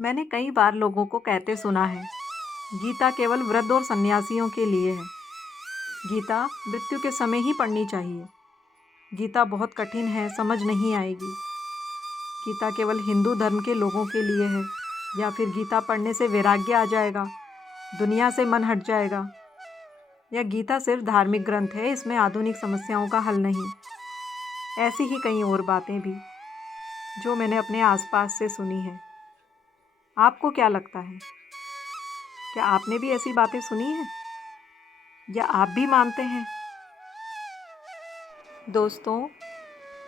मैंने कई बार लोगों को कहते सुना है, गीता केवल वृद्ध और सन्यासियों के लिए है। गीता मृत्यु के समय ही पढ़नी चाहिए। गीता बहुत कठिन है, समझ नहीं आएगी। गीता केवल हिंदू धर्म के लोगों के लिए है, या फिर गीता पढ़ने से वैराग्य आ जाएगा, दुनिया से मन हट जाएगा। या गीता सिर्फ धार्मिक ग्रंथ है, इसमें आधुनिक समस्याओं का हल नहीं। ऐसी ही कई और बातें भी जो मैंने अपने आसपास से सुनी है। आपको क्या लगता है? क्या आपने भी ऐसी बातें सुनी हैं? या आप भी मानते हैं? दोस्तों,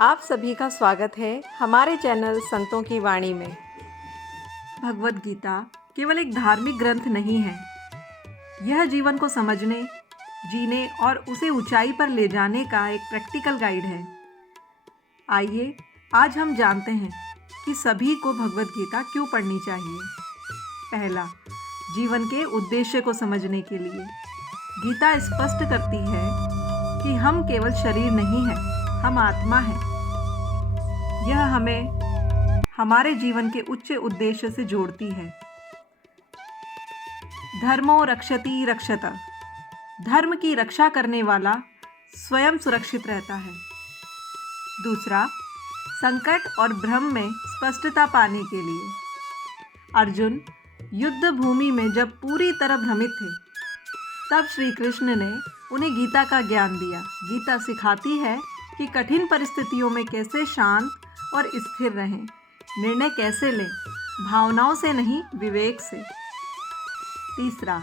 आप सभी का स्वागत है हमारे चैनल संतों की वाणी में। भगवद गीता केवल एक धार्मिक ग्रंथ नहीं है। यह जीवन को समझने, जीने और उसे ऊंचाई पर ले जाने का एक प्रैक्टिकल गाइड है। आइए आज हम जानते हैं कि सभी को भगवद गीता क्यों पढ़नी चाहिए। पहला, जीवन के उद्देश्य को समझने के लिए। गीता स्पष्ट करती है कि हम केवल शरीर नहीं हैं, हम आत्मा हैं। यह हमें हमारे जीवन के उच्च उद्देश्य से जोड़ती है। धर्मो रक्षति रक्षत, धर्म की रक्षा करने वाला स्वयं सुरक्षित रहता है। दूसरा, संकट और भ्रम में स्पष्टता पाने के लिए। अर्जुन युद्ध भूमि में जब पूरी तरह भ्रमित थे, तब श्री कृष्ण ने उन्हें गीता का ज्ञान दिया। गीता सिखाती है कि कठिन परिस्थितियों में कैसे शांत और स्थिर रहें, निर्णय कैसे लें, भावनाओं से नहीं विवेक से। तीसरा,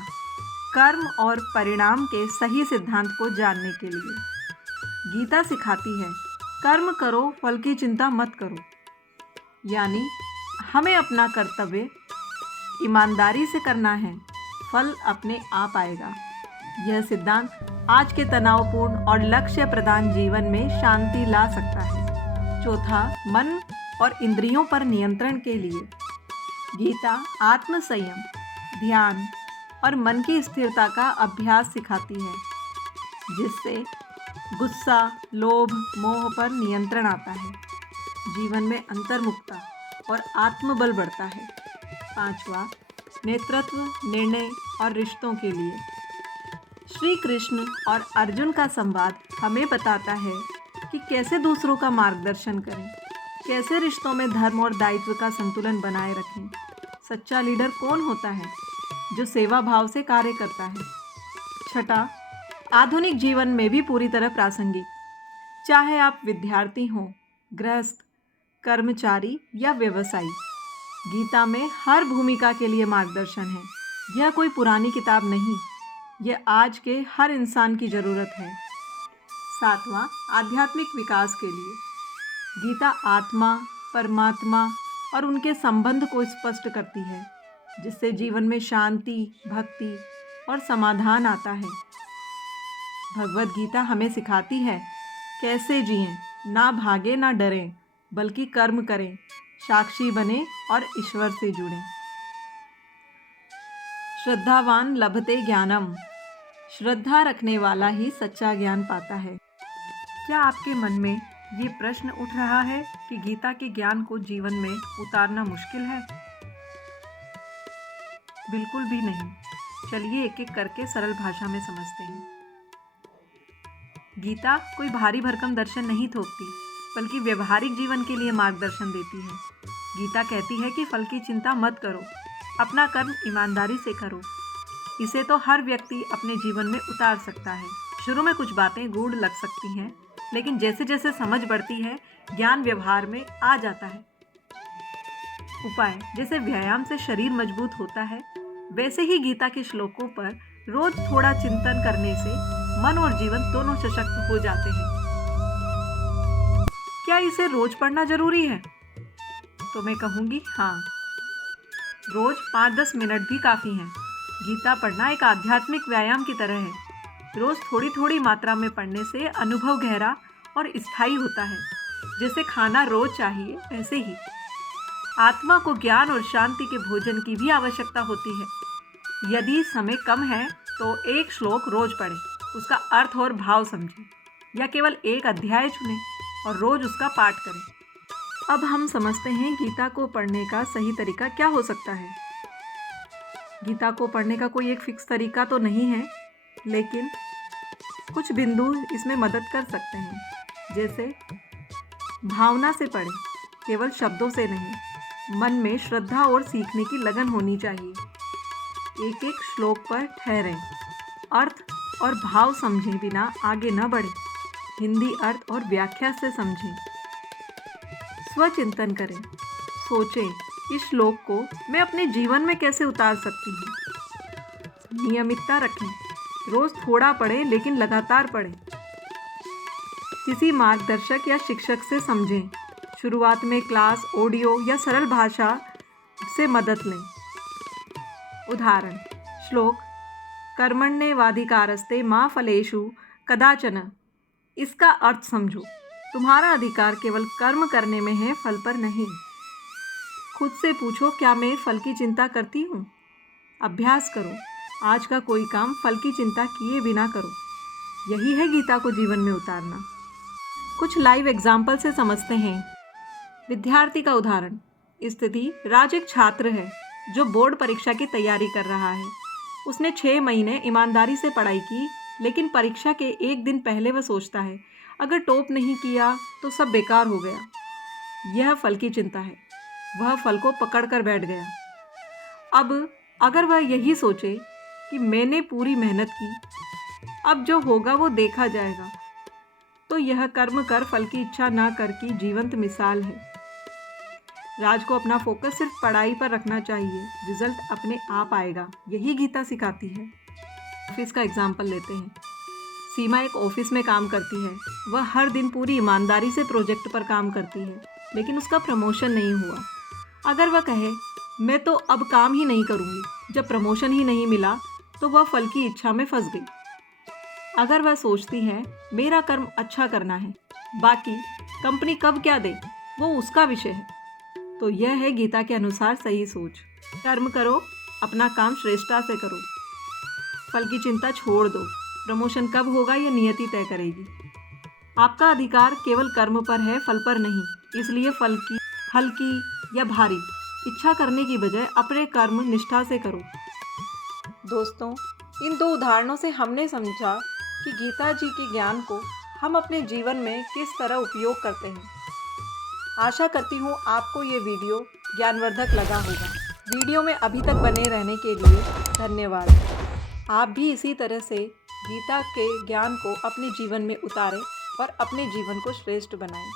कर्म और परिणाम के सही सिद्धांत को जानने के लिए। गीता सिखाती है, कर्म करो, फल की चिंता मत करो। यानी हमें अपना कर्तव्य ईमानदारी से करना है, फल अपने आप आएगा। यह सिद्धांत आज के तनावपूर्ण और लक्ष्य प्रधान जीवन में शांति ला सकता है। चौथा, मन और इंद्रियों पर नियंत्रण के लिए। गीता आत्म संयम, ध्यान और मन की स्थिरता का अभ्यास सिखाती है, जिससे गुस्सा, लोभ, मोह पर नियंत्रण आता है। जीवन में अंतर्मुखता और आत्मबल बढ़ता है। पांचवा, नेतृत्व, निर्णय और रिश्तों के लिए। श्री कृष्ण और अर्जुन का संवाद हमें बताता है कि कैसे दूसरों का मार्गदर्शन करें, कैसे रिश्तों में धर्म और दायित्व का संतुलन बनाए रखें। सच्चा लीडर कौन होता है? जो सेवा भाव से कार्य करता है। छठा, आधुनिक जीवन में भी पूरी तरह प्रासंगिक, चाहे आप विद्यार्थी हों, गृहस्थ, कर्मचारी या व्यवसायी। गीता में हर भूमिका के लिए मार्गदर्शन है। यह कोई पुरानी किताब नहीं, यह आज के हर इंसान की ज़रूरत है। सातवां, आध्यात्मिक विकास के लिए। गीता आत्मा, परमात्मा और उनके संबंध को स्पष्ट करती है, जिससे जीवन में शांति, भक्ति और समाधान आता है। भगवद गीता हमें सिखाती है कैसे जिएं, ना भागे ना डरें, बल्कि कर्म करें, साक्षी बने और ईश्वर से जुड़ें। श्रद्धावान लभते ज्ञानम, श्रद्धा रखने वाला ही सच्चा ज्ञान पाता है। क्या आपके मन में ये प्रश्न उठ रहा है कि गीता के ज्ञान को जीवन में उतारना मुश्किल है? बिल्कुल भी नहीं। चलिए एक एक करके सरल भाषा में समझते हैं। गीता कोई भारी भरकम दर्शन नहीं थोपती, बल्कि व्यवहारिक जीवन के लिए मार्गदर्शन देती है। गीता कहती है कि फल की चिंता मत करो, अपना कर्म ईमानदारी से करो। इसे तो हर व्यक्ति अपने जीवन में उतार सकता है। शुरू में कुछ बातें गूढ़ लग सकती हैं, लेकिन जैसे जैसे समझ बढ़ती है, ज्ञान व्यवहार में आ जाता है। उपाय, जैसे व्यायाम से शरीर मजबूत होता है, वैसे ही गीता के श्लोकों पर रोज थोड़ा चिंतन करने से मन और जीवन दोनों सशक्त हो जाते हैं। क्या इसे रोज पढ़ना जरूरी है? तो मैं कहूँगी हाँ, रोज 5-10 मिनट भी काफ़ी हैं। गीता पढ़ना एक आध्यात्मिक व्यायाम की तरह है। रोज थोड़ी थोड़ी मात्रा में पढ़ने से अनुभव गहरा और स्थायी होता है। जैसे खाना रोज चाहिए, वैसे ही आत्मा को ज्ञान और शांति के भोजन की भी आवश्यकता होती है। यदि समय कम है तो एक श्लोक रोज पढ़ें, उसका अर्थ और भाव समझें, या केवल एक अध्याय चुनें और रोज उसका पाठ करें। अब हम समझते हैं गीता को पढ़ने का सही तरीका क्या हो सकता है। गीता को पढ़ने का कोई एक फिक्स तरीका तो नहीं है, लेकिन कुछ बिंदु इसमें मदद कर सकते हैं। जैसे भावना से पढ़ें, केवल शब्दों से नहीं। मन में श्रद्धा और सीखने की लगन होनी चाहिए। एक एक श्लोक पर ठहरें, अर्थ और भाव समझें बिना आगे न बढ़ें। हिंदी अर्थ और व्याख्या से समझें। स्वचिंतन करें, सोचें इस श्लोक को मैं अपने जीवन में कैसे उतार सकती हूँ। नियमितता रखें, रोज़ थोड़ा पढ़ें लेकिन लगातार पढ़ें। किसी मार्गदर्शक या शिक्षक से समझें। शुरुआत में क्लास, ऑडियो या सरल भाषा से मदद लें। उदाहरण: श्लोक कर्मण्येवाधिकारस्ते मा फलेषु कदाचन। इसका अर्थ समझो। तुम्हारा अधिकार केवल कर्म करने में है, फल पर नहीं। खुद से पूछो, क्या मैं फल की चिंता करती हूँ? अभ्यास करो, आज का कोई काम फल की चिंता किए बिना करो। यही है गीता को जीवन में उतारना। कुछ लाइव एग्जाम्पल से समझते हैं। विद्यार्थी का उदाहरण: स्थिति: राज एक छात्र है जो बोर्ड परीक्षा की तैयारी कर रहा है। उसने 6 महीने ईमानदारी से पढ़ाई की, लेकिन परीक्षा के एक दिन पहले वह सोचता है, अगर टॉप नहीं किया तो सब बेकार हो गया। यह फल की चिंता है। वह फल को पकड़ कर बैठ गया। अब अगर वह यही सोचे कि मैंने पूरी मेहनत की, अब जो होगा वो देखा जाएगा, तो यह कर्म कर फल की इच्छा ना कर की जीवंत मिसाल है। राज को अपना फोकस सिर्फ पढ़ाई पर रखना चाहिए, रिजल्ट अपने आप आएगा। यही गीता सिखाती है। ऑफिस का एग्जाम्पल लेते हैं। सीमा एक ऑफिस में काम करती है। वह हर दिन पूरी ईमानदारी से प्रोजेक्ट पर काम करती है, लेकिन उसका प्रमोशन नहीं हुआ। अगर वह कहे, मैं तो अब काम ही नहीं करूँगी, जब प्रमोशन ही नहीं मिला तो वह फल की इच्छा में फंस गई। अगर वह सोचती है, मेरा कर्म अच्छा करना है, बाकी कंपनी कब क्या दे वो उसका विषय है, तो यह है गीता के अनुसार सही सोच। कर्म करो, अपना काम श्रेष्ठता से करो। फल की चिंता छोड़ दो। प्रमोशन कब होगा यह नियति तय करेगी। आपका अधिकार केवल कर्म पर है, फल पर नहीं। इसलिए फल की, हल्की या भारी इच्छा करने की बजाय अपने कर्म निष्ठा से करो। दोस्तों, इन 2 उदाहरणों से हमने समझा कि गीता जी के ज्ञान को हम अपने जीवन में किस तरह उपयोग करते हैं। आशा करती हूँ आपको ये वीडियो ज्ञानवर्धक लगा होगा। वीडियो में अभी तक बने रहने के लिए धन्यवाद। आप भी इसी तरह से गीता के ज्ञान को अपने जीवन में उतारें और अपने जीवन को श्रेष्ठ बनाएं।